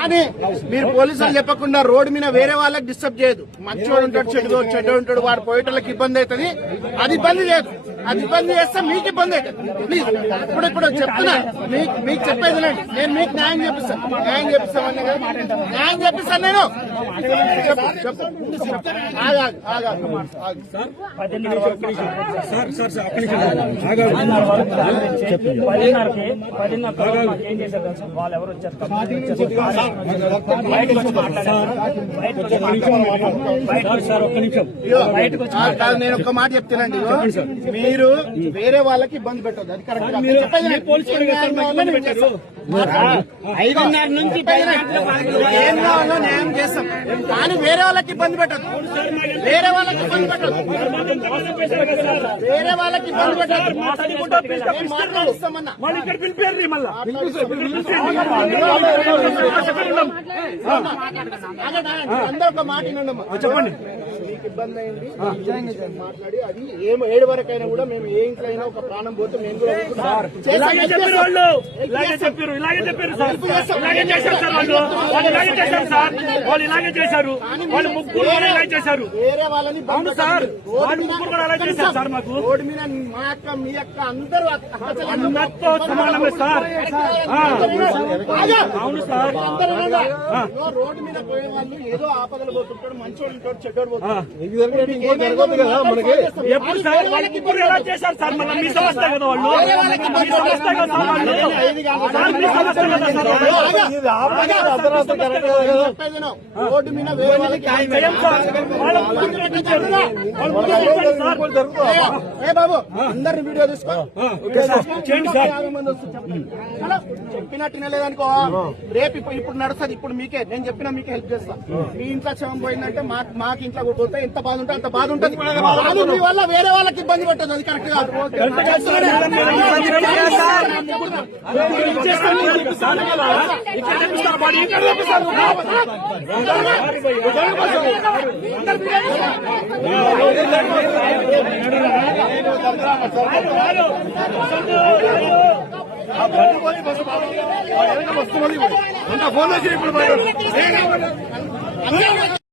కానీ మీరు పోలీసులు చెప్పకుండా రోడ్డు మీద వేరే వాళ్ళకి డిస్టర్బ్ చేయదు. మంచివాడు ఉంటాడు, చెడ్డ ఉంటాడు, వాడు పోయేటోళ్ళకి ఇబ్బంది అవుతుంది. అది ఇబ్బంది చేయదు. అది ఇబ్బంది చేస్తే మీకు ఇబ్బంది అవుతుంది. ప్లీజ్ ఇప్పుడు చెప్తున్నా, మీకు చెప్పేది నేను మీకు న్యాయం చేపిస్తాను. న్యాయం చేపిస్తామని న్యాయం చేపిస్తాను నేను. చెప్పు వాళ్ళు ఎవరు వచ్చారు? నేను ఒక మాట చెప్తానండి, మీరు వేరే వాళ్ళకి ఇబ్బంది పెట్టదు. అది కరెక్ట్. 5:30 నుంచి ఏం కావాలో న్యాయం చేస్తాం, కానీ వేరే వాళ్ళకి ఇబ్బంది పెట్టదు. వేరే వాళ్ళకి ఇబ్బంది పెట్టదు. వేరే వాళ్ళకి ఇబ్బంది పెట్టదు. మాట్లాడిస్తామన్నా అందరూ ఒక మాట చెప్పండి. మీకు ఇబ్బంది అయింది మాట్లాడి, అది ఏడు వరకైనా కూడా మేము ఏ ఇంట్లో అయినా ఒక ప్రాణం పోతే మేము కూడా వేరే వాళ్ళని రోడ్డు మీద మా అక్క మీ అక్క అందరూ రోడ్డు మీద పోయే వాళ్ళు ఏదో ఆపదలు పోతుంటాడు, మంచోడు ఉంటాడు, చెడ్డోడు పోతాడు. ఎప్పుడు సార్ వాళ్ళకి ఇప్పుడు ఎలా చేశారు సార్? మళ్ళీ మీ సమస్య కదా వాళ్ళు, రోడ్డు మీద వేరే వాళ్ళకి బాబు అందరిని వీడియో తీసుకో. చెప్పినట్టు లేదనుకో, రేపు ఇప్పుడు నడుస్తుంది. ఇప్పుడు మీకే నేను చెప్పినా మీకే హెల్ప్ చేస్తా. మీ ఇంట్లో క్షమం పోయిందంటే మాకు ఇంట్లో పోతే ఎంత బాధ ఉంటుంది అంత బాధ ఉంటుంది. మీ వల్ల వేరే వాళ్ళకి ఇబ్బంది పట్టదు. అది కరెక్ట్ కాదు. ఫోన్ చేసి ఇప్పుడు